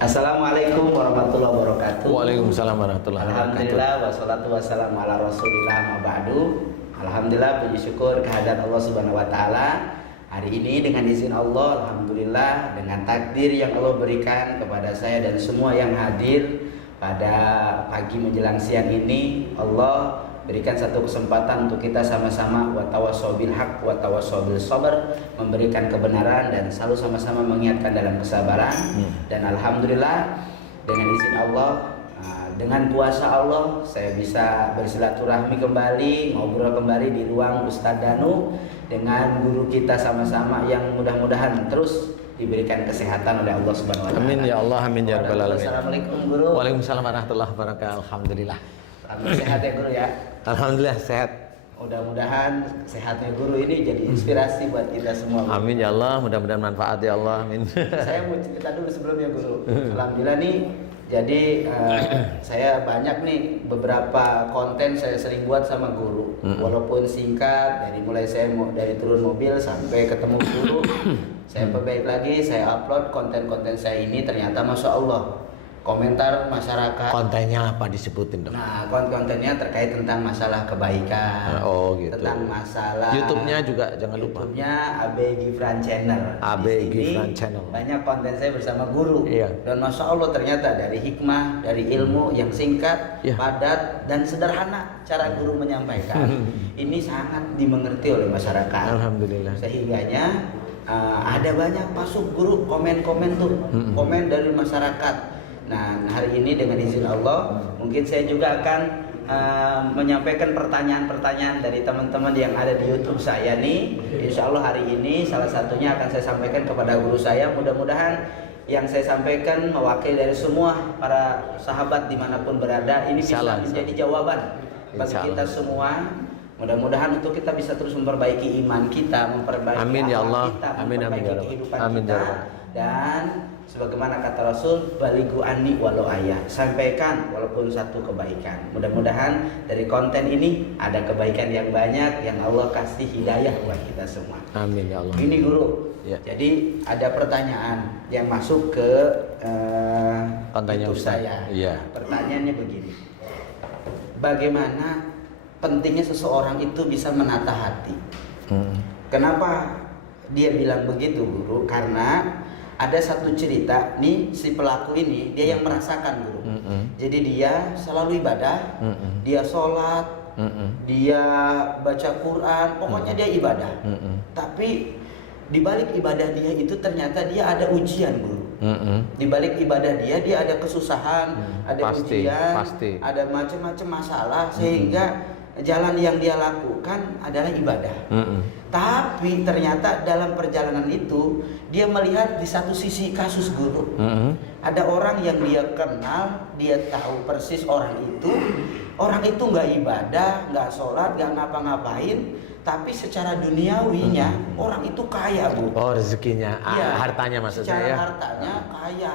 Assalamualaikum warahmatullahi wabarakatuh. Waalaikumsalam warahmatullahi wabarakatuh. Alhamdulillah wassalatu wassalamu ala rasulillah ma ba'du. Alhamdulillah, puji syukur kehadiran Allah Subhanahu wa taala. Hari ini dengan izin Allah, alhamdulillah, dengan takdir yang Allah berikan kepada saya dan semua yang hadir pada pagi menjelang siang ini, Allah berikan satu kesempatan untuk kita sama-sama watawassaw bil haq watawassaw bil sabr, memberikan kebenaran dan selalu sama-sama mengingatkan dalam kesabaran. Dan alhamdulillah dengan izin Allah, dengan kuasa Allah, saya bisa bersilaturahmi kembali, ngobrol kembali di ruang Ustadz Danu dengan guru kita sama-sama yang mudah-mudahan terus diberikan kesehatan oleh Allah Subhanahu wa taala. Amin ya Allah, amin ya rabbal alamin. Assalamualaikum guru. Waalaikumsalam warahmatullahi wabarakatuh. Alhamdulillah. Sehat ya guru ya. Alhamdulillah sehat. Mudah-mudahan sehatnya guru ini jadi inspirasi buat kita semua. Guru. Amin ya Allah, mudah-mudahan manfaat ya Allah. Amin. Saya mau cerita dulu sebelumnya guru. Alhamdulillah nih, jadi saya banyak nih beberapa konten saya sering buat sama guru. Walaupun singkat, dari mulai saya dari turun mobil sampai ketemu guru, saya perbaik lagi, saya upload konten-konten saya ini, ternyata masya Allah komentar masyarakat. Kontennya apa disebutin dong? Nah, kontennya terkait tentang masalah kebaikan. Oh gitu. Tentang masalah. YouTube-nya juga jangan lupa. YouTube-nya AB Gifran Channel. AB Gifran Channel. Banyak konten saya bersama guru. Iya. Dan masya Allah ternyata dari hikmah, dari ilmu yang singkat, padat dan sederhana cara guru menyampaikan. Ini sangat dimengerti oleh masyarakat. Alhamdulillah. Sehingganya ada banyak masuk guru komen-komen tuh, komen dari masyarakat. Nah, hari ini dengan izin Allah, mungkin saya juga akan menyampaikan pertanyaan-pertanyaan dari teman-teman yang ada di YouTube saya nih. Insya Allah hari ini salah satunya akan saya sampaikan kepada guru saya. Mudah-mudahan yang saya sampaikan mewakili dari semua para sahabat dimanapun berada. Ini bisa menjadi jawaban bagi kita semua. Mudah-mudahan untuk kita bisa terus memperbaiki iman kita, memperbaiki amin ya Allah. kita, amin amin ya kehidupan amin kita. Dan sebagaimana kata Rasul, balighu anni walau ayah, sampaikan walaupun satu kebaikan. Mudah-mudahan dari konten ini ada kebaikan yang banyak yang Allah kasih hidayah buat kita semua. Amin ya Allah. Ini guru. Ya. Jadi ada pertanyaan yang masuk ke kontennya YouTube saya. Iya. Pertanyaannya begini. Bagaimana pentingnya seseorang itu bisa menata hati? Kenapa dia bilang begitu guru? Karena ada satu cerita nih, si pelaku ini dia yang merasakan guru. Jadi dia selalu ibadah, dia sholat, dia baca Quran, pokoknya dia ibadah. Tapi di balik ibadah dia itu ternyata dia ada ujian guru. Di balik ibadah dia ada kesusahan, ada ujian, ada macam-macam masalah, sehingga jalan yang dia lakukan adalah ibadah. Tapi ternyata dalam perjalanan itu dia melihat di satu sisi kasus guru. Ada orang yang dia kenal, dia tahu persis orang itu nggak ibadah, nggak sholat, nggak ngapa-ngapain, tapi secara duniawinya orang itu kaya bu. Oh rezekinya, ya, hartanya maksudnya secara ya. hartanya kaya,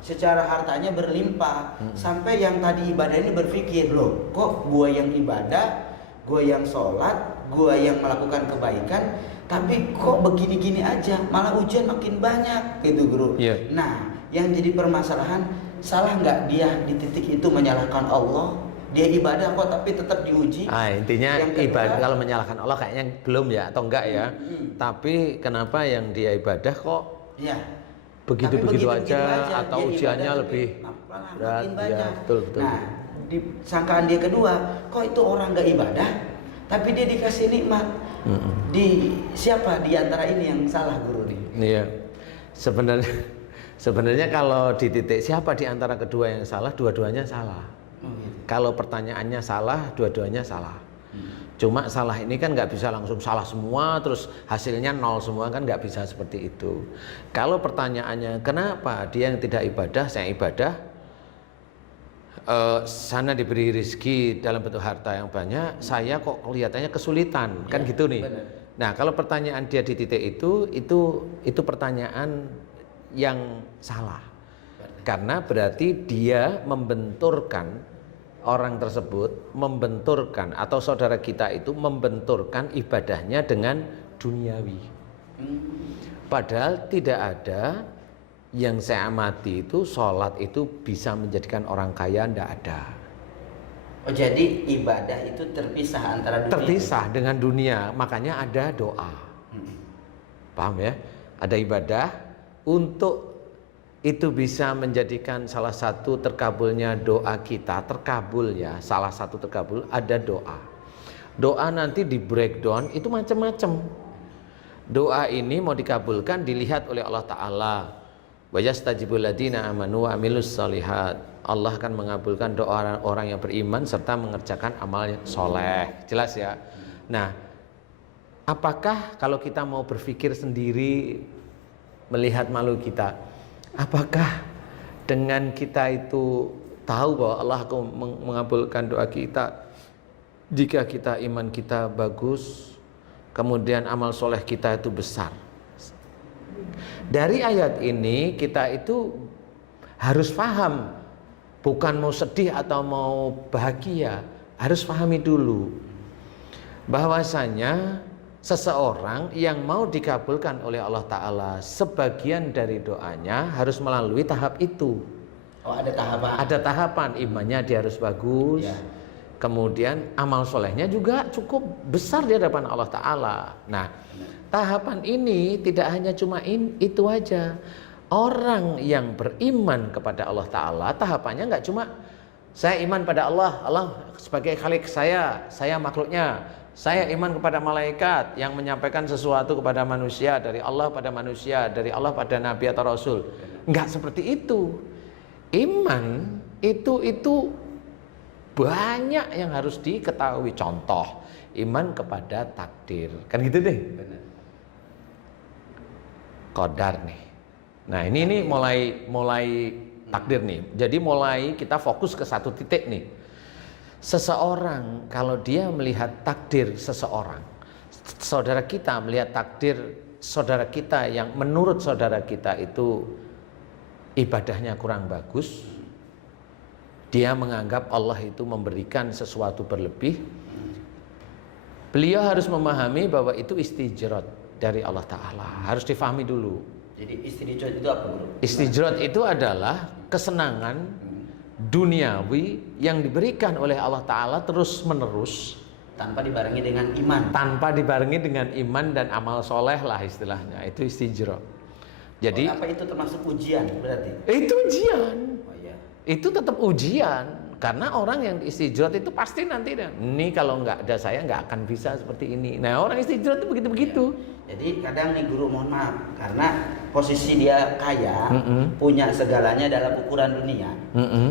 secara hartanya berlimpah. Sampai yang tadi ibadah ini berpikir, loh kok gue yang ibadah, gue yang sholat, gue yang melakukan kebaikan, tapi kok begini-gini aja, malah ujian makin banyak gitu guru. Nah yang jadi permasalahan, salah nggak dia di titik itu menyalahkan Allah? Dia ibadah kok tapi tetap diuji. Intinya ibadah, kalau menyalahkan Allah kayaknya belum ya, atau enggak ya. Tapi kenapa yang dia ibadah kok begitu-begitu aja, atau ujiannya lebih berat ya, betul. Nah di sangkaan dia kedua, kok itu orang nggak ibadah tapi dia dikasih nikmat. Siapa di antara ini yang salah guru nih? Iya, sebenarnya kalau di titik siapa di antara kedua yang salah, dua-duanya salah. Kalau pertanyaannya salah, dua-duanya salah. Cuma salah ini kan nggak bisa langsung salah semua terus hasilnya nol semua, kan nggak bisa seperti itu. Kalau pertanyaannya kenapa dia yang tidak ibadah, saya ibadah, sana diberi rezeki dalam bentuk harta yang banyak, saya kok kelihatannya kesulitan, kan gitu nih. Bener. Nah kalau pertanyaan dia di titik itu pertanyaan yang salah. Karena berarti dia membenturkan orang tersebut, membenturkan, atau saudara kita itu membenturkan ibadahnya dengan duniawi. Padahal tidak ada yang saya amati itu sholat itu bisa menjadikan orang kaya, ndak ada. Oh, jadi ibadah itu terpisah antara dunia. Terpisah dengan dunia, makanya ada doa. Paham ya? Ada ibadah untuk itu bisa menjadikan salah satu terkabulnya doa kita, terkabul ya, salah satu terkabul ada doa. Doa nanti di breakdown itu macam-macam. Doa ini mau dikabulkan dilihat oleh Allah Ta'ala. Wa yastajibul ladzina amanu wa amilus shalihat. Allah akan mengabulkan doa orang yang beriman serta mengerjakan amal yang soleh. Jelas ya. Nah, apakah kalau kita mau berpikir sendiri melihat malu kita, apakah dengan kita itu tahu bahwa Allah akan mengabulkan doa kita jika kita iman kita bagus, kemudian amal soleh kita itu besar? Dari ayat ini kita itu harus paham, bukan mau sedih atau mau bahagia, harus pahami dulu bahwasanya seseorang yang mau dikabulkan oleh Allah Ta'ala, sebagian dari doanya harus melalui tahap itu. Oh, ada tahapan. Ada tahapan, imannya dia harus bagus ya. Kemudian amal solehnya juga cukup besar di hadapan Allah Ta'ala. Nah, tahapan ini tidak hanya cuma itu aja. Orang yang beriman kepada Allah Ta'ala, tahapannya nggak cuma saya iman pada Allah, Allah sebagai khalik saya makhluknya. Saya iman kepada malaikat yang menyampaikan sesuatu kepada manusia, dari Allah pada manusia, dari Allah pada Nabi atau Rasul. Enggak seperti itu. Iman itu banyak yang harus diketahui. Contoh, iman kepada takdir. Kan gitu deh. Qadar nih. Nah, ini mulai takdir nih. Jadi mulai kita fokus ke satu titik nih. Seseorang kalau dia melihat takdir seseorang, saudara kita melihat takdir saudara kita yang menurut saudara kita itu ibadahnya kurang bagus, dia menganggap Allah itu memberikan sesuatu berlebih, beliau harus memahami bahwa itu istijrat dari Allah Ta'ala. Harus difahami dulu. Jadi istijrat itu apa, Bro? Istijrat itu adalah kesenangan duniawi yang diberikan oleh Allah Ta'ala terus menerus tanpa dibarengi dengan iman. Tanpa dibarengi dengan iman dan amal soleh lah istilahnya. Itu istijrat. Jadi apa itu termasuk ujian berarti? Itu ujian. Oh, iya. Itu tetap ujian. Karena orang yang istijrat itu pasti nanti ini kalau nggak ada saya nggak akan bisa seperti ini. Nah, orang istijrat itu begitu-begitu. Ya. Jadi kadang nih guru, mohon maaf, karena posisi dia kaya, punya segalanya dalam ukuran dunia,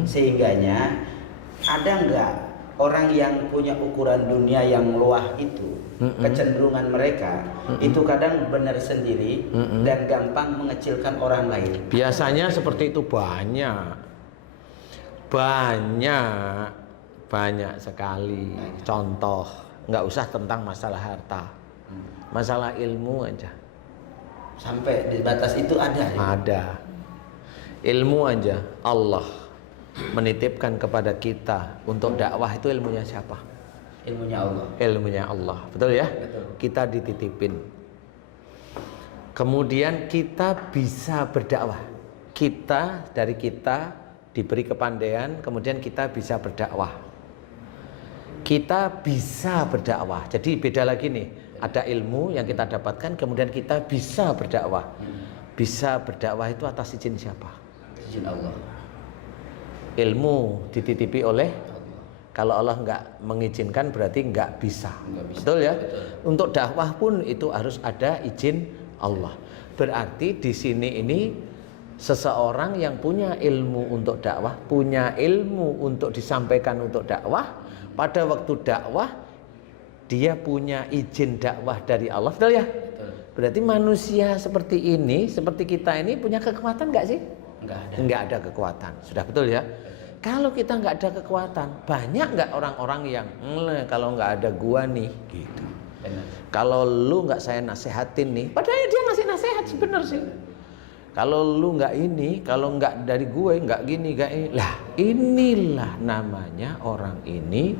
sehingganya ada nggak orang yang punya ukuran dunia yang luas itu, kecenderungan mereka itu kadang benar sendiri dan gampang mengecilkan orang lain. Biasanya seperti itu banyak sekali. Contoh, nggak usah tentang masalah harta, masalah ilmu aja. Sampai di batas itu ada ya? Ada. Ilmu aja Allah menitipkan kepada kita untuk dakwah, itu ilmunya siapa? Ilmunya Allah. Ilmunya Allah, betul ya? Betul. Kita dititipin. Kemudian kita bisa berdakwah. Dari kita diberi kepandaian, kemudian kita bisa berdakwah. Kita bisa berdakwah. Jadi beda lagi nih. Ada ilmu yang kita dapatkan, kemudian kita bisa berdakwah. Bisa berdakwah itu atas izin siapa? Izin Allah. Ilmu dititipi oleh Allah. Kalau Allah nggak mengizinkan berarti nggak bisa. Betul ya? Betul. Untuk dakwah pun itu harus ada izin Allah. Berarti di sini ini seseorang yang punya ilmu untuk dakwah, punya ilmu untuk disampaikan untuk dakwah, pada waktu dakwah dia punya izin dakwah dari Allah, betul ya? Betul. Berarti manusia seperti ini, seperti kita ini punya kekuatan nggak sih? Nggak ada kekuatan, sudah betul ya? Kalau kita nggak ada kekuatan, banyak nggak orang-orang yang kalau nggak ada gua nih, gitu. Benar. Kalau lu nggak saya nasehatin nih, padahal dia ngasih nasihat sebenarnya sih. Kalau lu nggak ini, kalau nggak dari gue nggak gini, nggak ini. Lah inilah namanya orang ini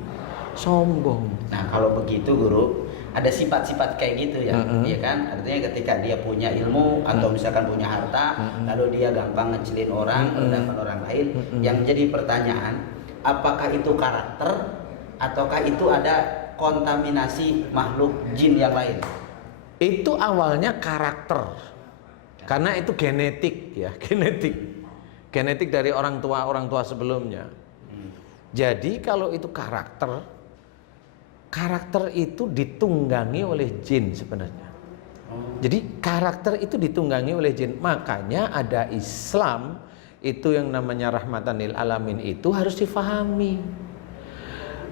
sombong. Nah kalau begitu guru, ada sifat-sifat kayak gitu ya, ya kan? Artinya ketika dia punya ilmu atau misalkan punya harta, lalu dia gampang ngecilin orang, merendahkan orang lain. Yang jadi pertanyaan, apakah itu karakter ataukah itu ada kontaminasi makhluk jin yang lain? Itu awalnya karakter, karena itu genetik ya, genetik dari orang tua sebelumnya. Jadi kalau itu karakter itu ditunggangi oleh jin sebenarnya. Jadi karakter itu ditunggangi oleh jin. Makanya ada Islam itu yang namanya rahmatan lil alamin itu harus difahami.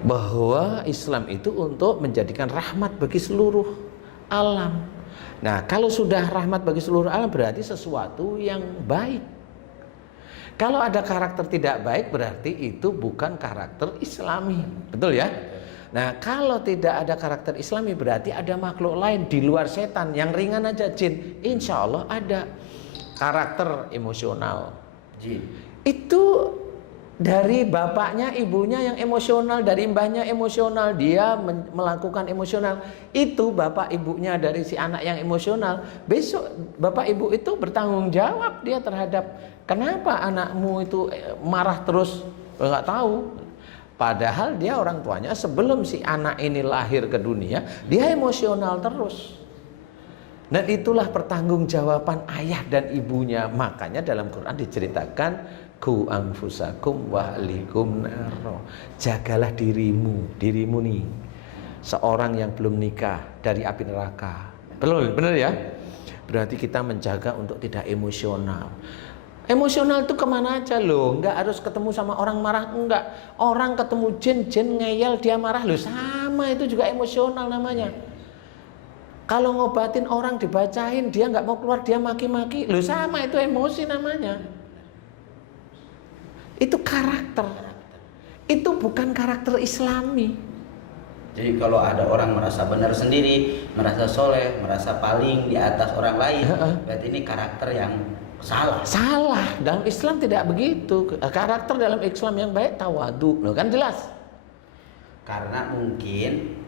Bahwa Islam itu untuk menjadikan rahmat bagi seluruh alam. Nah, kalau sudah rahmat bagi seluruh alam berarti sesuatu yang baik. Kalau ada karakter tidak baik berarti itu bukan karakter Islami. Betul ya? Nah, kalau tidak ada karakter Islami berarti ada makhluk lain di luar setan. Yang ringan aja jin. Insya Allah ada karakter emosional. Jin. Itu dari bapaknya, ibunya yang emosional, dari mbahnya emosional, dia melakukan emosional. Itu bapak ibunya dari si anak yang emosional. Besok bapak ibu itu bertanggung jawab dia terhadap kenapa anakmu itu marah terus, nggak tahu. Padahal dia orang tuanya sebelum si anak ini lahir ke dunia, dia emosional terus. Dan itulah pertanggungjawaban ayah dan ibunya. Makanya dalam Quran diceritakan ku anfusakum wa ahlikum naro. Jagalah dirimu nih. Seorang yang belum nikah dari api neraka. Benar ya? Berarti kita menjaga untuk tidak emosional. Emosional itu kemana aja loh, nggak harus ketemu sama orang marah, enggak. Orang ketemu jin ngeyel dia marah loh, sama itu juga emosional namanya. Kalau ngobatin orang dibacain dia nggak mau keluar dia maki-maki, loh sama itu emosi namanya. Itu karakter, itu bukan karakter Islami. Jadi kalau ada orang merasa benar sendiri, merasa soleh, merasa paling di atas orang lain, berarti ini karakter yang salah. Dalam Islam tidak begitu. Karakter dalam Islam yang baik tawadu, loh kan jelas. Karena mungkin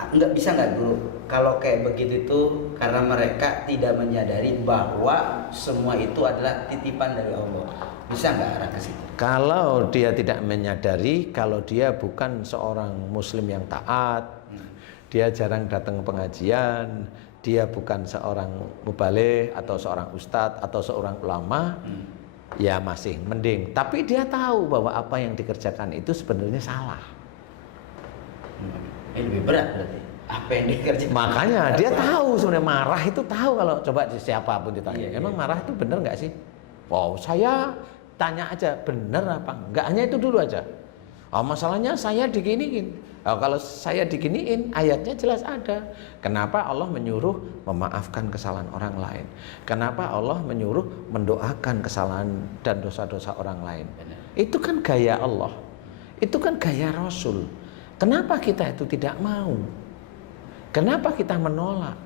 nggak guru kalau kayak begitu itu karena mereka tidak menyadari bahwa semua itu adalah titipan dari Allah. Bisa nggak arah ke situ? Kalau dia tidak menyadari, kalau dia bukan seorang muslim yang taat, dia jarang datang ke pengajian, dia bukan seorang mubaligh atau seorang ustadz atau seorang ulama, ya masih mending. Tapi dia tahu bahwa apa yang dikerjakan itu sebenarnya salah. Lebih berat berarti. Apa yang dikerjakan? Makanya dia tahu sebenarnya marah itu tahu kalau coba siapapun ditanya, emang marah itu benar nggak sih? Wow, saya tanya aja benar apa? Nggak hanya itu dulu aja. Oh, masalahnya saya diginiin. Oh, kalau saya diginiin, ayatnya jelas ada. Kenapa Allah menyuruh memaafkan kesalahan orang lain? Kenapa Allah menyuruh mendoakan kesalahan dan dosa-dosa orang lain? Itu kan gaya Allah. Itu kan gaya Rasul. Kenapa kita itu tidak mau? Kenapa kita menolak?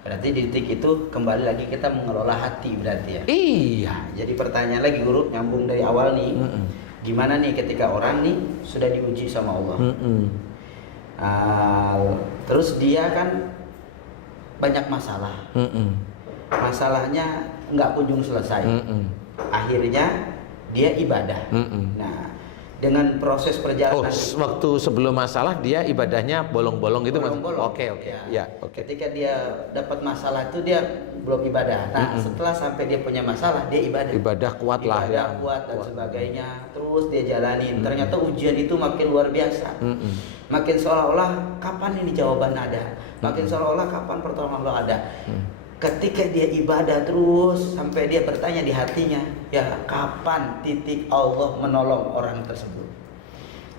Berarti di titik itu kembali lagi kita mengelola hati berarti ya? Iya. Jadi pertanyaan lagi guru, nyambung dari awal nih. Gimana nih ketika orang nih sudah diuji sama Allah, terus dia kan banyak masalah, masalahnya nggak kunjung selesai, akhirnya dia ibadah. Nah, dengan proses perjalanan waktu sebelum masalah dia ibadahnya bolong-bolong gitu. Oke. Ya, oke. Ketika dia dapat masalah itu dia belum ibadah. Nah, setelah sampai dia punya masalah dia ibadah kuat lah ya, kuat dan sebagainya, terus dia jalanin. Ternyata ujian itu makin luar biasa, makin seolah-olah kapan ini jawaban ada, makin seolah-olah kapan pertolongan Allah ada. Ketika dia ibadah terus sampai dia bertanya di hatinya, ya kapan titik Allah menolong orang tersebut?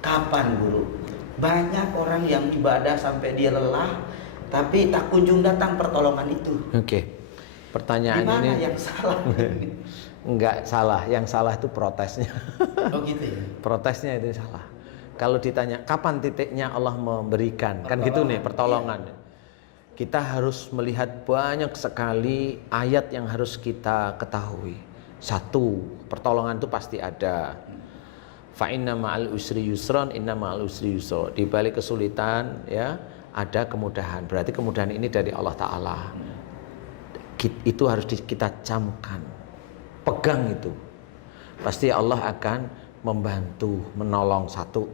Kapan guru? Banyak orang yang ibadah sampai dia lelah, tapi tak kunjung datang pertolongan itu. Oke. Pertanyaan Dimana ini yang salah? Enggak salah, yang salah itu protesnya. Oh gitu ya? Protesnya itu salah. Kalau ditanya kapan titiknya Allah memberikan, kan gitu nih pertolongan. Iya. Kita harus melihat banyak sekali ayat yang harus kita ketahui. Satu, pertolongan itu pasti ada. Fa inna ma'al usri yusron, inna ma'al usri yusro. Di balik kesulitan ya, ada kemudahan. Berarti kemudahan ini dari Allah Ta'ala. Itu harus kita camkan, pegang itu. Pasti Allah akan membantu, menolong. Satu.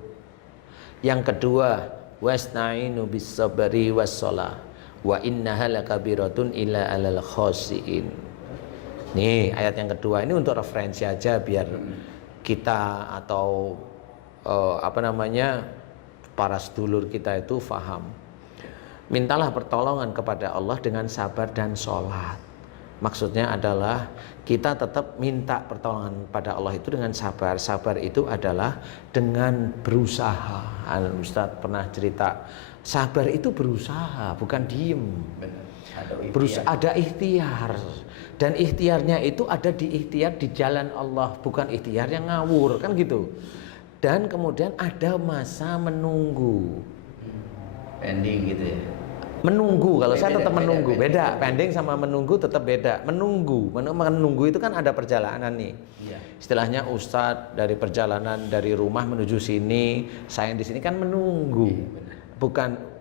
Yang kedua, wasta'inu bis-sabri was-shalah wa innaha lakabiratun illa 'alal khashiin. Nih ayat yang kedua, ini untuk referensi aja biar kita atau para sedulur kita itu faham. Mintalah pertolongan kepada Allah dengan sabar dan sholat. Maksudnya adalah kita tetap minta pertolongan pada Allah itu dengan sabar. Sabar itu adalah dengan berusaha. Ustadz pernah cerita, sabar itu berusaha, bukan diem. Ada ikhtiar. Dan ikhtiarnya itu ada di ikhtiar di jalan Allah, bukan ikhtiar yang ngawur, kan gitu. Dan kemudian ada masa menunggu. Pending gitu ya. Menunggu, kalau saya tetap menunggu. Beda. Pending sama menunggu tetap beda. Menunggu itu kan ada perjalanan nih. Iya. Istilahnya Ustadz dari perjalanan dari rumah menuju sini, saya di sini kan menunggu. Bukan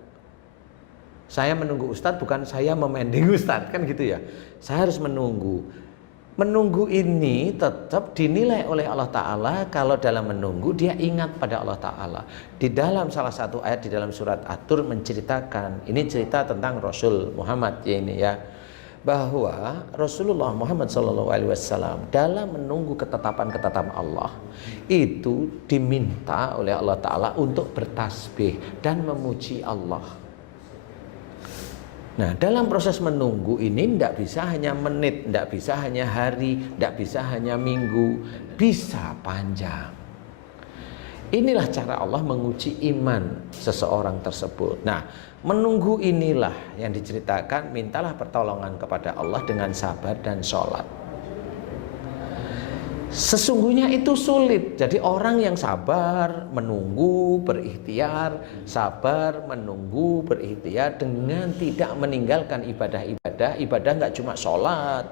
saya menunggu Ustadz, bukan saya memending Ustadz, kan gitu ya. Saya harus menunggu. Menunggu ini tetap dinilai oleh Allah Ta'ala. Kalau dalam menunggu dia ingat pada Allah Ta'ala. Di dalam salah satu ayat di dalam surat At-Tur menceritakan, ini cerita tentang Rasul Muhammad ya ini ya, bahwa Rasulullah Muhammad SAW dalam menunggu ketetapan-ketetapan Allah itu diminta oleh Allah Ta'ala untuk bertasbih dan memuji Allah. Nah, dalam proses menunggu ini tidak bisa hanya menit, tidak bisa hanya hari, tidak bisa hanya minggu, bisa panjang. Inilah cara Allah menguji iman seseorang tersebut. Nah, menunggu inilah yang diceritakan, mintalah pertolongan kepada Allah dengan sabar dan sholat. Sesungguhnya itu sulit. Jadi orang yang sabar, menunggu, berikhtiar, sabar, menunggu, berikhtiar dengan tidak meninggalkan ibadah-ibadah. Ibadah nggak cuma sholat.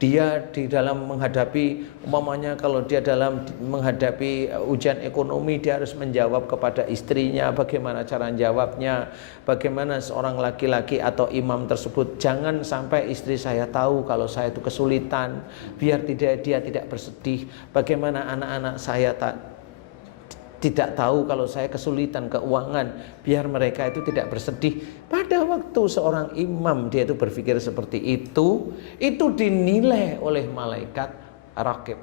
Dia di dalam menghadapi, umpamanya kalau dia dalam menghadapi ujian ekonomi, dia harus menjawab kepada istrinya, bagaimana cara jawabnya, bagaimana seorang laki-laki atau imam tersebut, jangan sampai istri saya tahu kalau saya itu kesulitan, biar dia tidak bersedih. Bagaimana anak-anak saya tidak tahu kalau saya kesulitan keuangan, biar mereka itu tidak bersedih. Pada waktu seorang imam dia itu berpikir seperti itu dinilai oleh malaikat raqib.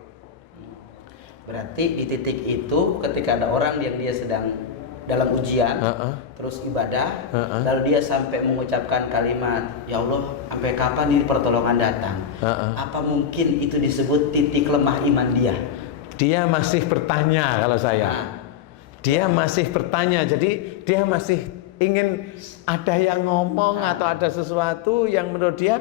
Berarti di titik itu ketika ada orang yang dia sedang dalam ujian, terus ibadah, lalu dia sampai mengucapkan kalimat, ya Allah, sampai kapan ini pertolongan datang? Apa mungkin itu disebut titik lemah iman dia? Dia masih bertanya kalau saya. Dia masih bertanya, jadi dia masih ingin ada yang ngomong atau ada sesuatu yang menurut dia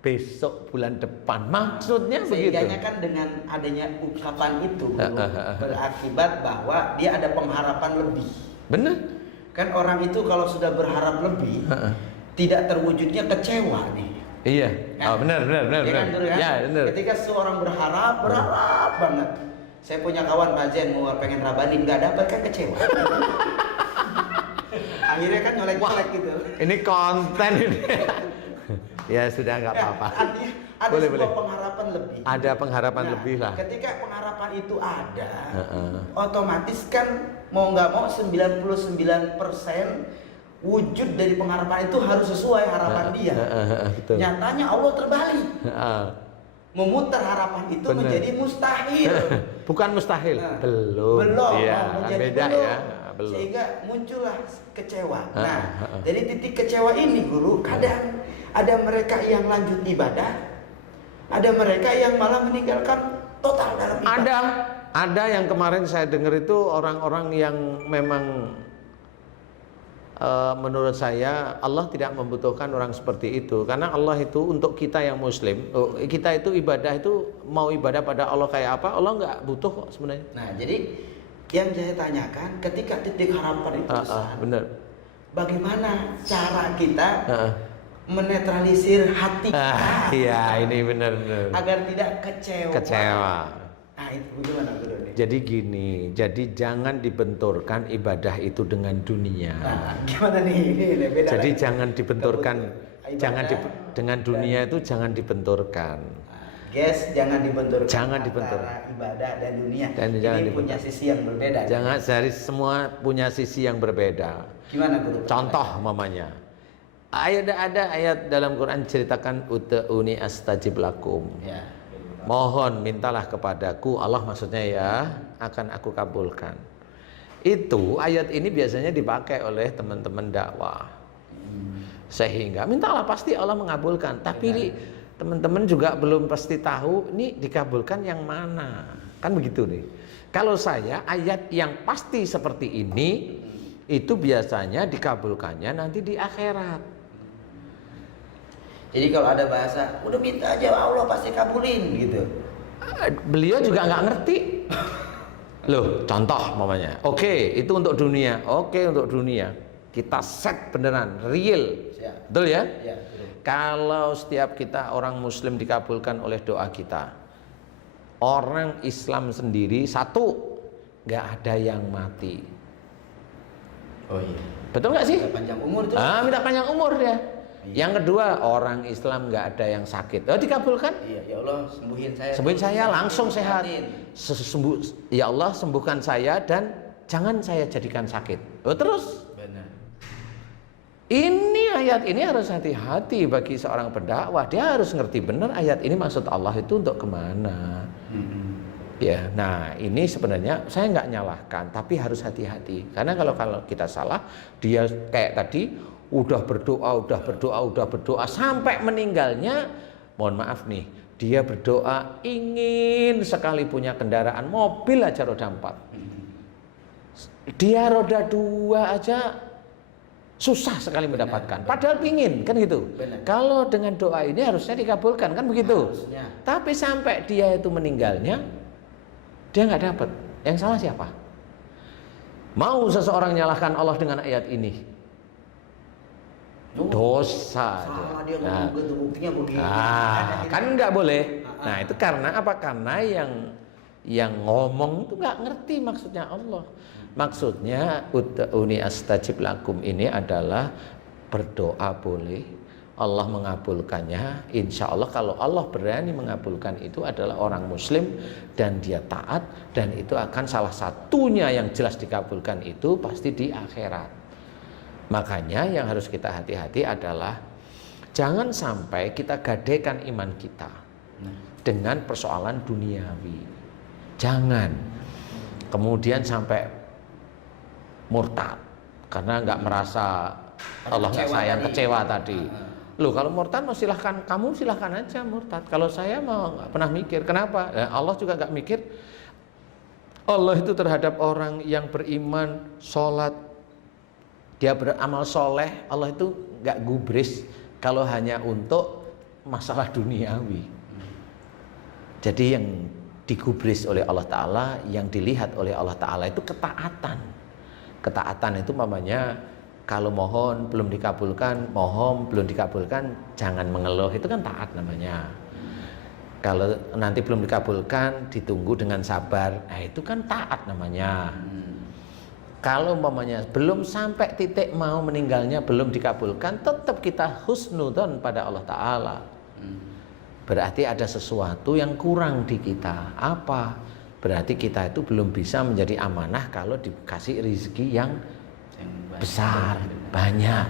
besok bulan depan. Maksudnya begitu. Sehingga kan dengan adanya ungkapan itu berakibat bahwa dia ada pengharapan lebih. Benar. Kan orang itu kalau sudah berharap lebih, tidak terwujudnya kecewa nih. Iya. Kan? Oh, benar. Kan? Ya, benar. Ketika seorang berharap banget. Saya punya kawan Pak Jen mau pengen rabanin, nggak dapat kan kecewa. Akhirnya kan nyolek-nyolek gitu. Ini konten ini. Ya sudah nggak apa-apa. Ada sebuah pengharapan lebih. Ada pengharapan lebih lah. Ketika pengharapan itu ada, otomatis kan mau nggak mau 99% wujud dari pengharapan itu harus sesuai harapan dia. Betul. Nyatanya Allah terbalik. Memutar harapan itu menjadi mustahil. Bukan mustahil, belum. Ya, menjadi beda belum. ya, belum. Sehingga muncullah kecewa. Nah, dari titik kecewa ini guru, kadang ada mereka yang lanjut ibadah, ada mereka yang malah meninggalkan total dalam ibadah. Ada yang kemarin saya dengar itu orang-orang yang memang menurut saya Allah tidak membutuhkan orang seperti itu, karena Allah itu untuk kita yang muslim, kita itu ibadah itu mau ibadah pada Allah kayak apa, Allah nggak butuh kok sebenarnya. Nah, jadi yang saya tanyakan, ketika titik harapan itu besar, benar. Bagaimana cara kita menetralisir hati kita? Iya, ini benar. Agar tidak kecewa. Kecewa. Nah, itu gimana guru nih? Jadi gini, jadi jangan dibenturkan ibadah itu dengan dunia. Nah, gimana nih? Ini beda Jadi lagi. jangan dibenturkan, Ibadah dengan dunia itu jangan dibenturkan. Guys, jangan dibenturkan. Jangan antara dibentur. ibadah dan dunia. Dan jangan ini dibentur. punya sisi yang berbeda. Jangan, dari semua punya sisi yang berbeda. Gimana guru? Contoh mamanya. Ada ayat dalam Quran ceritakan ud'uni astajib lakum. Ya. Mohon mintalah kepadaku, Allah maksudnya ya, akan aku kabulkan. Itu ayat ini biasanya dipakai oleh teman-teman dakwah. Sehingga mintalah pasti Allah mengabulkan. Tapi ini teman-teman juga belum pasti tahu ini dikabulkan yang mana. Kan begitu nih. Kalau saya ayat yang pasti seperti ini itu biasanya dikabulkannya nanti di akhirat. Jadi kalau ada bahasa, udah minta aja Allah pasti kabulin gitu. Beliau juga nggak ngerti. Loh, contoh mamanya. Oke, itu untuk dunia. Oke, untuk dunia. Kita set beneran, real. Siap. Betul ya? Ya, betul. Kalau setiap kita orang muslim dikabulkan oleh doa kita. Orang Islam sendiri satu, nggak ada yang mati. Oh iya. Betul nggak sih? Minta panjang umur tuh. Minta panjang umur dia. Yang kedua, orang Islam nggak ada yang sakit. Dikabulkan. Iya, ya Allah sembuhin saya. Sembuhin saya langsung sehat. Sehatin. Ya Allah sembuhkan saya dan jangan saya jadikan sakit. Terus Benar. ini ayat ini harus hati-hati bagi seorang pendakwah. Dia harus ngerti benar ayat ini maksud Allah itu untuk kemana. Ya, nah ini sebenarnya saya nggak nyalahkan, tapi harus hati-hati. Karena kalau kita salah, dia kayak tadi udah berdoa sampai meninggalnya, mohon maaf nih, dia berdoa ingin sekali punya kendaraan mobil aja roda 4. Dia roda 2 aja susah sekali mendapatkan. Padahal pingin kan gitu. Benar. Kalau dengan doa ini harusnya dikabulkan kan begitu. Harusnya. Tapi sampai dia itu meninggalnya, dia nggak dapat. Yang salah siapa? Mau seseorang nyalahkan Allah dengan ayat ini? Dosa. Salah dia ngomong gitu, buktinya begini. Kan nggak boleh. Nah itu karena apa? Karena yang ngomong itu nggak ngerti maksudnya Allah. Maksudnya ud'uni astajib lakum ini adalah berdoa boleh, Allah mengabulkannya. Insya Allah kalau Allah berani mengabulkan itu adalah orang muslim dan dia taat, dan itu akan salah satunya yang jelas dikabulkan itu pasti di akhirat. Makanya yang harus kita hati-hati adalah jangan sampai kita gadaikan iman kita dengan persoalan duniawi. Jangan kemudian sampai murtad karena nggak merasa Allah nggak sayang, kecewa tadi. Loh, kalau murtad mau silahkan, kamu silahkan aja murtad. Kalau saya mau nggak pernah mikir. Kenapa? Allah juga nggak mikir. Allah itu terhadap orang yang beriman, sholat, dia beramal soleh, Allah itu nggak gubris kalau hanya untuk masalah duniawi. Jadi yang digubris oleh Allah Ta'ala, yang dilihat oleh Allah Ta'ala itu ketaatan. Ketaatan itu namanya kalau mohon belum dikabulkan, mohon belum dikabulkan, jangan mengeluh, itu kan taat namanya. Kalau nanti belum dikabulkan, ditunggu dengan sabar, nah itu kan taat namanya. Kalau umpamanya belum sampai titik mau meninggalnya belum dikabulkan, tetap kita husnudzon pada Allah Ta'ala. Berarti ada sesuatu yang kurang di kita. Apa? Berarti kita itu belum bisa menjadi amanah kalau dikasih rezeki yang besar, banyak.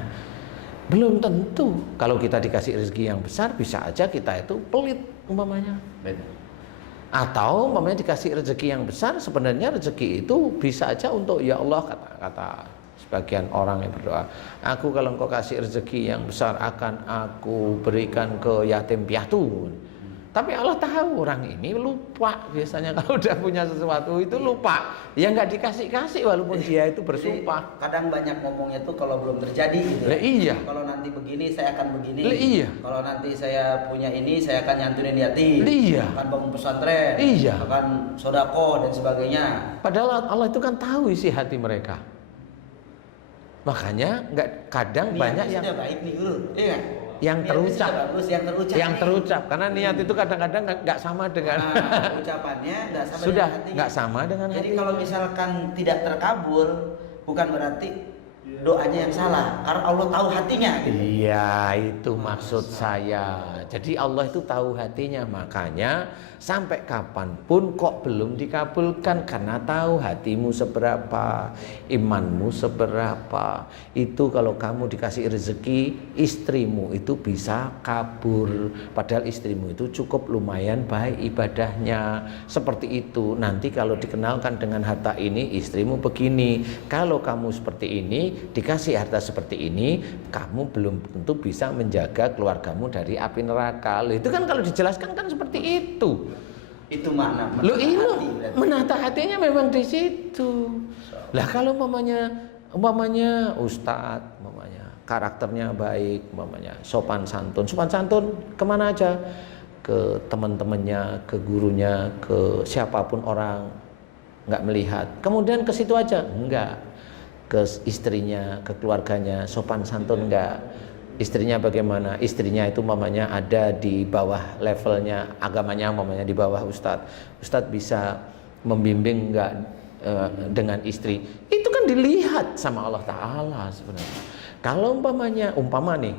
Belum tentu. Kalau kita dikasih rezeki yang besar, bisa aja kita itu pelit umpamanya. Atau umpamanya dikasih rezeki yang besar, sebenarnya rezeki itu bisa aja untuk ya Allah, kata sebagian orang yang berdoa, aku kalau engkau kasih rezeki yang besar akan aku berikan ke yatim piatu. Tapi Allah tahu orang ini lupa, biasanya kalau udah punya sesuatu itu lupa, ya nggak dikasih-kasih walaupun dia itu bersumpah. Kadang banyak ngomongnya tuh kalau belum terjadi gitu. Iya. Kalau nanti begini saya akan begini. Iya. Kalau nanti saya punya ini saya akan nyantunin yatim. Iya. Akan bangun pesantren. Iya. Akan sodako dan sebagainya. Padahal Allah itu kan tahu isi hati mereka. Makanya kadang banyak yang sudah baik nih, Guru. Iya. yang terucap. Bagus, yang terucap. Yang terucap, karena niat itu kadang-kadang nggak sama dengan ucapannya nggak sama sudah dengan hatinya. nggak sama dengan Jadi hatinya. kalau misalkan tidak terkabul, bukan berarti doanya yang salah, karena Allah tahu hatinya. Gitu. Iya, itu maksud saya. Jadi Allah itu tahu hatinya, makanya sampai kapanpun kok belum dikabulkan, karena tahu hatimu seberapa, imanmu seberapa. Itu kalau kamu dikasih rezeki, istrimu itu bisa kabur, padahal istrimu itu cukup lumayan baik ibadahnya. Seperti itu. Nanti kalau dikenalkan dengan harta ini, istrimu begini. Kalau kamu seperti ini, dikasih harta seperti ini, kamu belum tentu bisa menjaga keluargamu dari api neraka. Loh, itu kan kalau dijelaskan kan seperti itu. Itu makna Menata hatinya memang di situ. Lah kalau umpamanya ustadz, karakternya baik, sopan santun kemana aja, ke teman-temannya, ke gurunya, ke siapapun orang, nggak melihat. Kemudian ke situ aja, enggak. Ke istrinya, ke keluarganya, sopan santun enggak. Istrinya bagaimana? Istrinya itu ada di bawah levelnya, agamanya di bawah ustadz. Ustadz bisa membimbing enggak dengan istri? Itu kan dilihat sama Allah Ta'ala sebenarnya. Kalau umpama nih,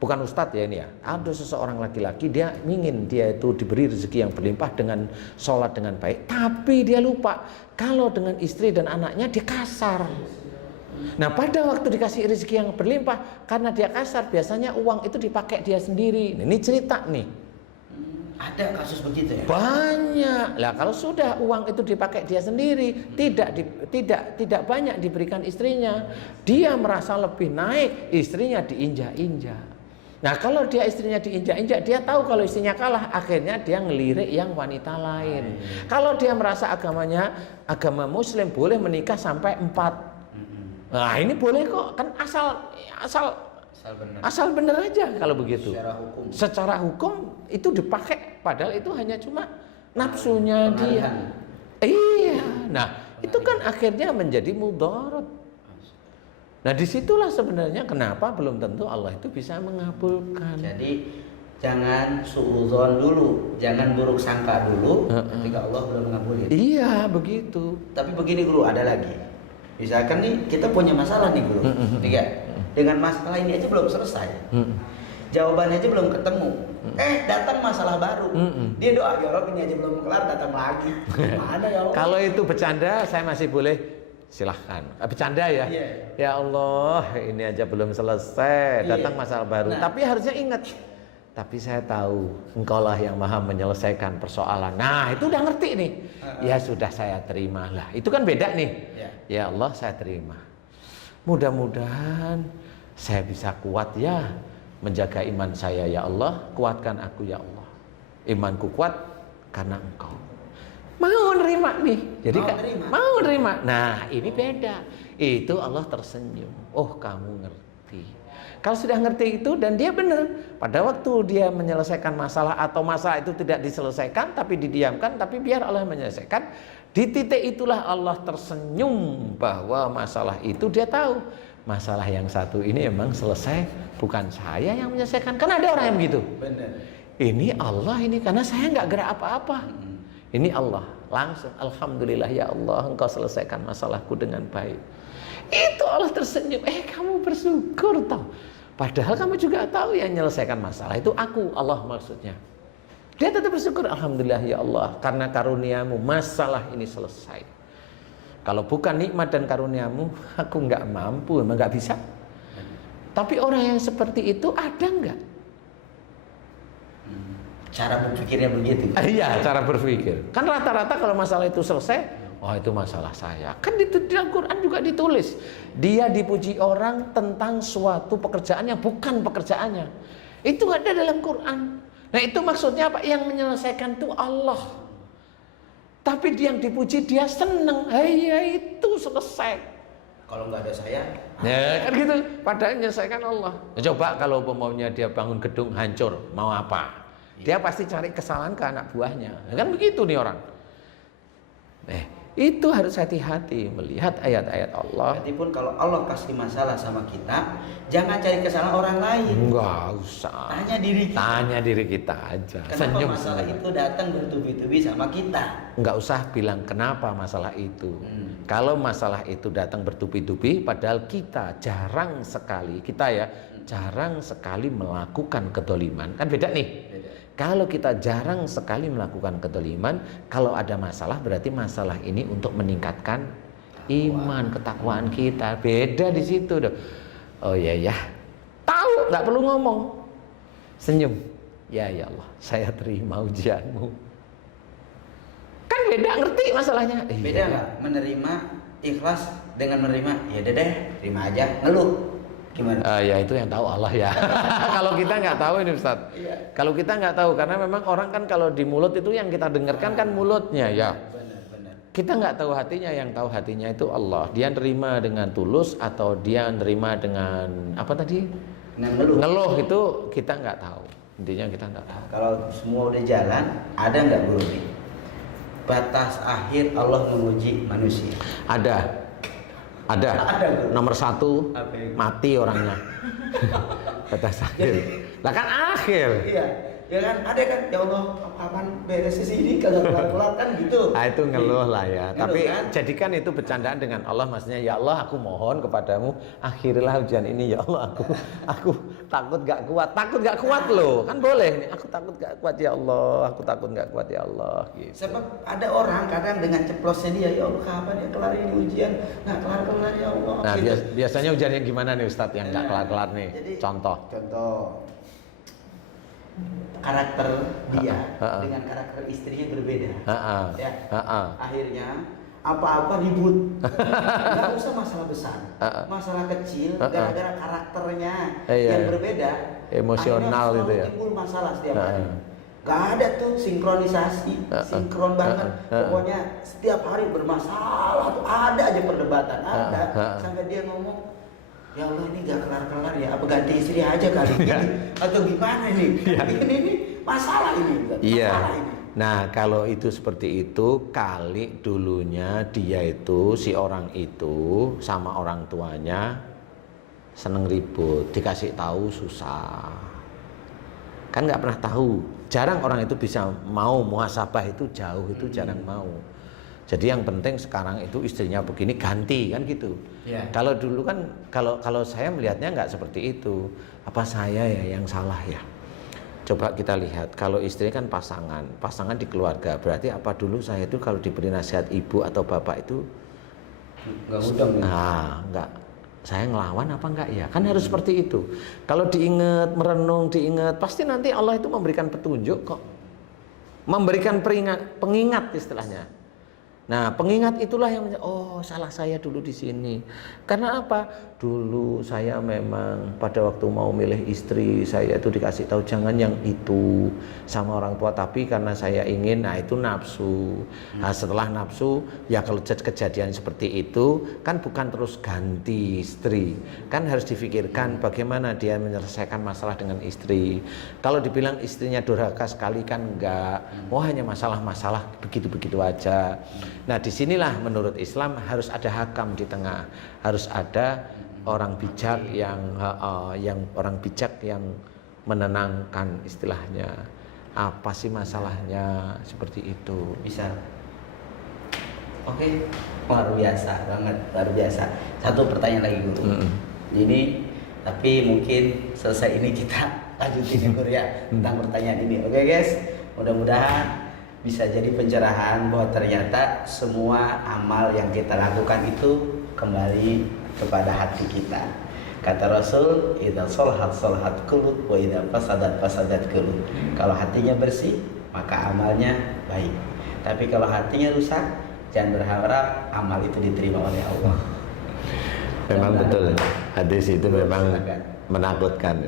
bukan ustadz ya ini ya, ada seseorang laki-laki dia ingin dia itu diberi rezeki yang berlimpah dengan sholat dengan baik, tapi dia lupa kalau dengan istri dan anaknya dia kasar. Nah, pada waktu dikasih rezeki yang berlimpah, karena dia kasar, biasanya uang itu dipakai dia sendiri. Ini cerita nih. Ada kasus begitu ya? Banyak. Lah kalau sudah uang itu dipakai dia sendiri, tidak banyak diberikan istrinya. Dia merasa lebih naik, istrinya diinjak-injak. Nah, kalau dia istrinya diinjak-injak, dia tahu kalau istrinya kalah, akhirnya dia ngelirik yang wanita lain. Kalau dia merasa agama muslim boleh menikah sampai 4. Nah, ini boleh kok, kan asal benar aja kalau begitu. Secara hukum itu dipakai, padahal itu hanya cuma nafsunya dia. Iya. Nah, itu kan akhirnya menjadi mudarat. Nah, disitulah sebenarnya kenapa belum tentu Allah itu bisa mengabulkan. Jadi jangan suudzon dulu, jangan buruk sangka dulu ketika Allah belum mengabulkan. Iya, begitu. Tapi begini guru, ada lagi. Misalkan nih kita punya masalah nih guru, dengan masalah ini aja belum selesai, jawabannya aja belum ketemu, datang masalah baru, dia doa ya Allah ini aja belum kelar datang lagi, mana ya Allah? Kalau itu bercanda saya masih boleh, silahkan, bercanda ya, ya Allah ini aja belum selesai, datang masalah baru, tapi harusnya ingat. Tapi saya tahu Engkaulah yang maha menyelesaikan persoalan. Nah, itu udah ngerti nih. Ya sudah, saya terima lah. Itu kan beda nih. Ya Allah, saya terima. Mudah-mudahan saya bisa kuat ya menjaga iman saya ya Allah. Kuatkan aku ya Allah. Imanku kuat karena Engkau. Mau nerima nih. Jadi mau nerima. Nah, ini beda. Itu Allah tersenyum. Oh, kamu ngerti. Kalau sudah ngerti itu dan dia benar, pada waktu dia menyelesaikan masalah atau masalah itu tidak diselesaikan tapi didiamkan, tapi biar Allah menyelesaikan, di titik itulah Allah tersenyum bahwa masalah itu dia tahu masalah yang satu ini memang selesai, bukan saya yang menyelesaikan. Kan ada orang yang begitu. Benar. Ini Allah ini karena saya nggak gerak apa-apa. Ini Allah langsung, alhamdulillah ya Allah, Engkau selesaikan masalahku dengan baik. Itu Allah tersenyum. Kamu bersyukur tau. Padahal kamu juga tahu yang menyelesaikan masalah itu aku, Allah maksudnya. Dia tetap bersyukur, alhamdulillah ya Allah, karena karuniamu masalah ini selesai. Kalau bukan nikmat dan karuniamu, aku nggak mampu, memang nggak bisa. Tapi orang yang seperti itu ada nggak? Cara berpikirnya begitu. Iya, cara berpikir. Kan rata-rata kalau masalah itu selesai, oh itu masalah saya. Kan di dalam Quran juga ditulis, dia dipuji orang tentang suatu pekerjaan yang bukan pekerjaannya. Itu ada dalam Quran. Nah, itu maksudnya apa? Yang menyelesaikan itu Allah. Tapi dia yang dipuji dia seneng. Ya itu selesai. Kalau nggak ada saya, ya kan gitu. Padahal menyelesaikan Allah. Coba kalau umpamanya dia bangun gedung hancur, mau apa? Dia pasti cari kesalahan ke anak buahnya. Kan begitu nih orang. Itu harus hati-hati melihat ayat-ayat Allah. Berarti pun kalau Allah kasih masalah sama kita, jangan cari kesalahan orang lain. Enggak usah. Tanya diri kita. Tanya diri kita aja. Kenapa Senyum masalah senyum. itu datang bertubi-tubi sama kita? Enggak usah bilang kenapa masalah itu. Kalau masalah itu datang bertubi-tubi, padahal kita jarang sekali, jarang sekali melakukan kedoliman. Kan beda nih. Beda. Kalau kita jarang sekali melakukan kedoliman, kalau ada masalah berarti masalah ini untuk meningkatkan iman, ketakwaan kita. Beda di situ. Oh iya ya, tahu, nggak perlu ngomong, senyum. Ya Allah, saya terima ujianmu. Kan beda, ngerti masalahnya. Beda nggak menerima ikhlas dengan menerima ya deh, terima aja, ngeluh. Gimana? Ya itu yang tahu Allah ya. Kalau kita nggak tahu ini Ustaz. Iya. Kalau kita nggak tahu, karena memang orang kan kalau di mulut itu yang kita dengarkan kan mulutnya ya. Benar. Kita nggak tahu hatinya, yang tahu hatinya itu Allah. Dia nerima dengan tulus atau dia nerima dengan apa tadi? Dengan ngeluh. Ngeluh itu kita nggak tahu. Intinya kita nggak tahu. Kalau semua udah jalan, ada nggak guru nih? Batas akhir Allah menguji manusia. Ada. Ada. Nomor 1 Apa itu? mati orangnya. Batas akhir. Lah kan akhir. Iya, ya kan ada kan, ya Allah kapan beres ini kagak kelar-kelar kan gitu. Nah itu ngeluh lah ya. Ngeluh, Tapi kan? jadikan itu bercandaan dengan Allah, maksudnya ya Allah aku mohon kepadamu akhirilah ujian ini ya Allah, aku takut gak kuat loh, kan boleh nih, aku takut gak kuat ya Allah, aku takut gak kuat ya Allah gitu. Sebab ada orang kadang dengan ceplosnya dia, ya Allah kapan ya kelar ini ujian, nggak kelar-kelar ya Allah. Nah Gitu. biasanya ujian yang gimana nih Ustadz yang gak kelar-kelar nih? Jadi, Contoh karakter dia Ha-ha. dengan karakter istrinya berbeda. Ha-ha. Ya. Ha-ha. Akhirnya apa-apa ribut. Nggak usah masalah besar, Ha-ha. masalah kecil, Ha-ha. gara-gara karakternya Iya. yang berbeda. Emosional akhirnya gitu selalu ya. timbul masalah setiap Ha-ha. hari. Gak ada tuh sinkronisasi, sinkron banget. Ha-ha. Pokoknya setiap hari bermasalah tuh ada aja perdebatan, ada. Ha-ha. Sampai dia ngomong, ya Allah ini gak kelar-kelar ya, apa ganti istri aja kali ini, atau gimana ini? Ini masalah ini, Iya. masalah ini. Nah kalau itu seperti itu, kali dulunya dia itu, si orang itu sama orang tuanya seneng ribut, dikasih tahu susah, kan nggak pernah tahu. Jarang orang itu bisa mau muhasabah, itu jauh, itu jarang mau. Jadi yang penting sekarang itu istrinya begini ganti kan gitu. Ya. Kalau dulu kan kalau saya melihatnya nggak seperti itu. Apa saya ya yang salah ya? Coba kita lihat, kalau istri kan pasangan di keluarga, berarti apa dulu saya itu kalau diberi nasihat ibu atau bapak itu Nggak udang nih. enggak, saya ngelawan apa enggak ya? Kan harus seperti itu. Kalau diingat, merenung, diingat, pasti nanti Allah itu memberikan petunjuk kok. Memberikan pengingat istilahnya. Nah, pengingat itulah yang oh salah saya dulu di sini. Karena apa? Dulu saya memang pada waktu mau milih istri, saya itu dikasih tahu jangan yang itu sama orang tua, tapi karena saya ingin, nah itu nafsu. Nah, setelah nafsu, ya kalau kejadian seperti itu kan bukan terus ganti istri. Kan harus difikirkan bagaimana dia menyelesaikan masalah dengan istri. Kalau dibilang istrinya durhaka sekali kan enggak. Oh hanya masalah-masalah begitu-begitu aja. Nah disinilah menurut Islam harus ada hakam di tengah, harus ada orang bijak yang menenangkan istilahnya. Apa sih masalahnya seperti itu? Bisa. Oke, luar biasa banget, luar biasa. Satu pertanyaan lagi guru. Ini tapi mungkin selesai ini kita lanjutin ya guru ya tentang pertanyaan ini. Oke guys, mudah-mudahan bisa jadi pencerahan bahwa ternyata semua amal yang kita lakukan itu kembali kepada hati kita. Kata Rasul, idza salahat qulub wa idza fasadat qulub. Kalau hatinya bersih, maka amalnya baik. Tapi kalau hatinya rusak, jangan berharap amal itu diterima oleh Allah. Memang betul, hadis itu memang menakutkan.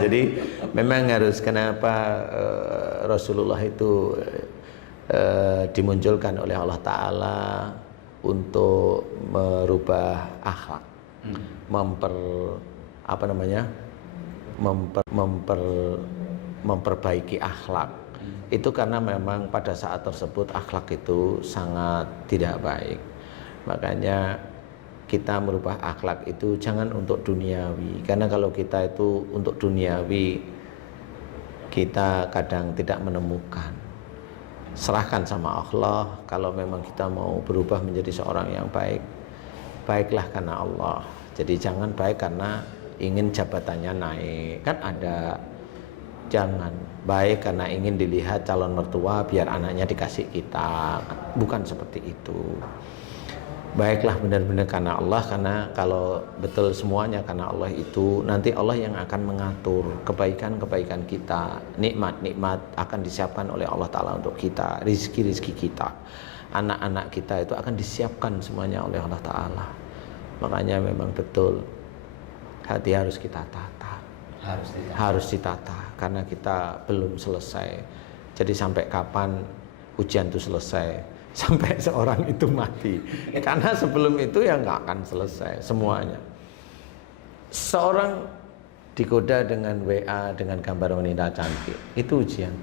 Jadi memang harus, kenapa Rasulullah itu dimunculkan oleh Allah Ta'ala untuk merubah akhlak, memperbaiki akhlak. Itu karena memang pada saat tersebut akhlak itu sangat tidak baik. Makanya kita merubah akhlak itu jangan untuk duniawi, karena kalau kita itu untuk duniawi kita kadang tidak menemukan. Serahkan sama Allah. Kalau memang kita mau berubah menjadi seorang yang baik, baiklah karena Allah. Jadi jangan baik karena ingin jabatannya naik, kan ada. Jangan baik karena ingin dilihat calon mertua biar anaknya dikasih kita, bukan seperti itu. Baiklah benar-benar karena Allah, karena kalau betul semuanya karena Allah itu nanti Allah yang akan mengatur kebaikan-kebaikan kita, nikmat-nikmat akan disiapkan oleh Allah Ta'ala untuk kita, rizki-rizki kita, anak-anak kita itu akan disiapkan semuanya oleh Allah Ta'ala. Makanya memang betul hati harus kita tata, harus ditata, karena kita belum selesai. Jadi sampai kapan ujian itu selesai? Sampai seorang itu mati, karena sebelum itu ya nggak akan selesai semuanya. Seorang digoda dengan WA dengan gambar wanita cantik, itu ujian.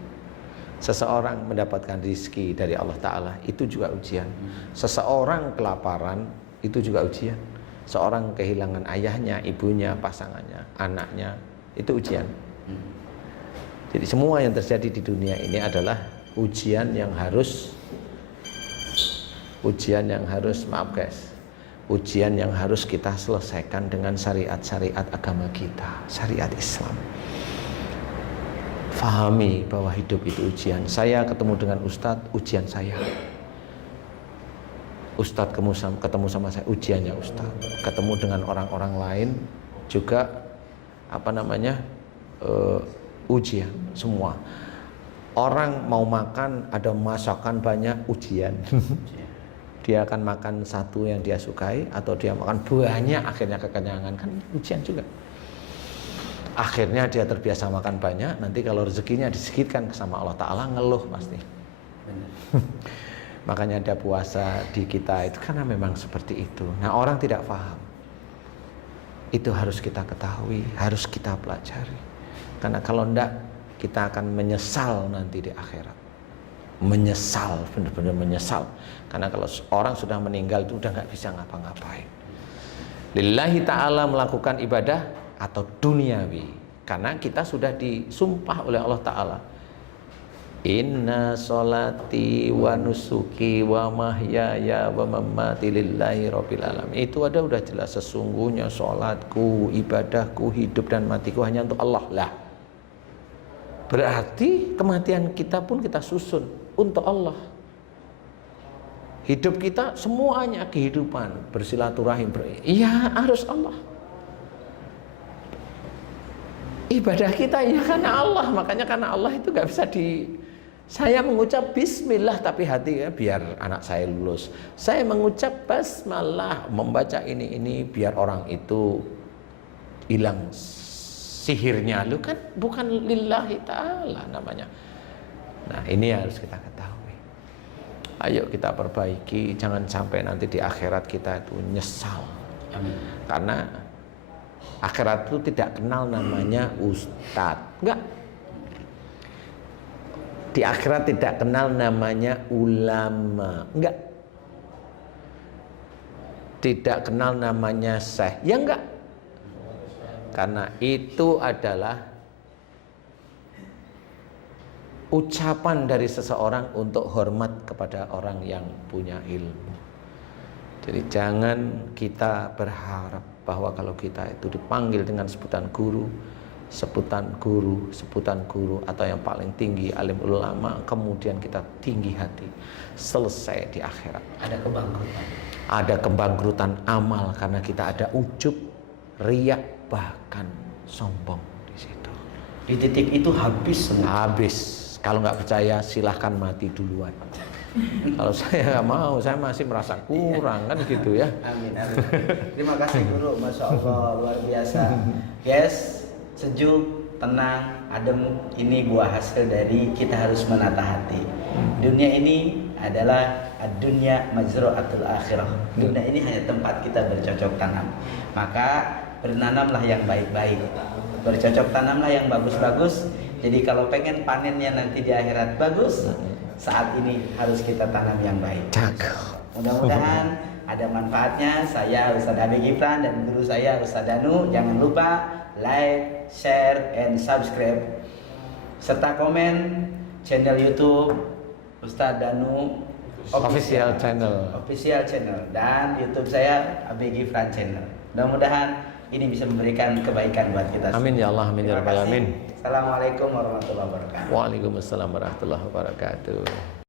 Seseorang mendapatkan rizki dari Allah Ta'ala, itu juga ujian. Seseorang kelaparan, itu juga ujian. Seorang kehilangan ayahnya, ibunya, pasangannya, anaknya, itu ujian. Jadi semua yang terjadi di dunia ini adalah ujian yang harus maaf guys, ujian yang harus kita selesaikan dengan syariat-syariat agama kita, syariat Islam. Fahami bahwa hidup itu ujian. Saya ketemu dengan Ustadz, ujian saya. Ustadz ketemu sama saya, ujiannya Ustadz. Ketemu dengan orang-orang lain juga ujian semua. Orang mau makan, ada masakan banyak, ujian. Dia akan makan satu yang dia sukai atau dia makan banyak akhirnya kekenyangan, kan ujian juga. Akhirnya dia terbiasa makan banyak, nanti kalau rezekinya disedikitkan sama Allah Ta'ala ngeluh pasti. Makanya ada puasa di kita itu karena memang seperti itu. Nah, orang tidak paham. Itu harus kita ketahui, harus kita pelajari. Karena kalau enggak, kita akan menyesal nanti di akhirat. Menyesal, benar-benar menyesal. Karena kalau orang sudah meninggal itu udah nggak bisa ngapa-ngapain. Lillahi Ta'ala melakukan ibadah atau duniawi, karena kita sudah disumpah oleh Allah Ta'ala, inna sholati wa nusuki wa mahyaya wa mamati lillahi rabbil alamin. Itu udah jelas, sesungguhnya sholatku, ibadahku, hidup dan matiku hanya untuk Allah lah. Berarti kematian kita pun kita susun untuk Allah. Hidup kita semuanya kehidupan, bersilaturahim, iya harus Allah. Ibadah kita ya karena Allah, makanya karena Allah itu gak bisa saya mengucap bismillah tapi hati ya biar anak saya lulus. Saya mengucap basmalah, membaca ini biar orang itu hilang sihirnya. Lu kan bukan lillahi ta'ala namanya. Nah, ini harus kita ketahui. Ayo kita perbaiki, jangan sampai nanti di akhirat kita itu nyesal. Amin. Karena akhirat itu tidak kenal namanya ustadz, enggak. Di akhirat tidak kenal namanya ulama, enggak. Tidak kenal namanya syekh, ya enggak. Karena itu adalah ucapan dari seseorang untuk hormat kepada orang yang punya ilmu. Jadi jangan kita berharap bahwa kalau kita itu dipanggil dengan sebutan guru, atau yang paling tinggi alim ulama, kemudian kita tinggi hati, selesai di akhirat. Ada kebangkrutan amal karena kita ada ujub, riak, bahkan sombong di situ. Di titik itu habis semua. Habis. Kalau nggak percaya silahkan mati duluan. Kalau saya nggak mau, saya masih merasa kurang kan gitu ya. Amin, amin. Terima kasih guru, masya Allah luar biasa. Yes, sejuk, tenang, adem. Ini buah hasil dari kita harus menata hati. Dunia ini adalah dunia majru'atul akhirah. Dunia ini hanya tempat kita bercocok tanam. Maka bernanamlah yang baik-baik, bercocok tanamlah yang bagus-bagus. Jadi kalau pengen panennya nanti di akhirat bagus, saat ini harus kita tanam yang baik. Mudah-mudahan ada manfaatnya. Saya Ustadz Abi Gifran dan guru saya Ustadz Danu. Jangan lupa like, share, and subscribe serta komen channel YouTube Ustadz Danu Official channel dan YouTube saya Abi Gifran channel. Mudah-mudahan ini bisa memberikan kebaikan buat kita. Amin ya Allah, amin ya rabbal alamin. Assalamualaikum warahmatullahi wabarakatuh. Waalaikumsalam warahmatullahi wabarakatuh.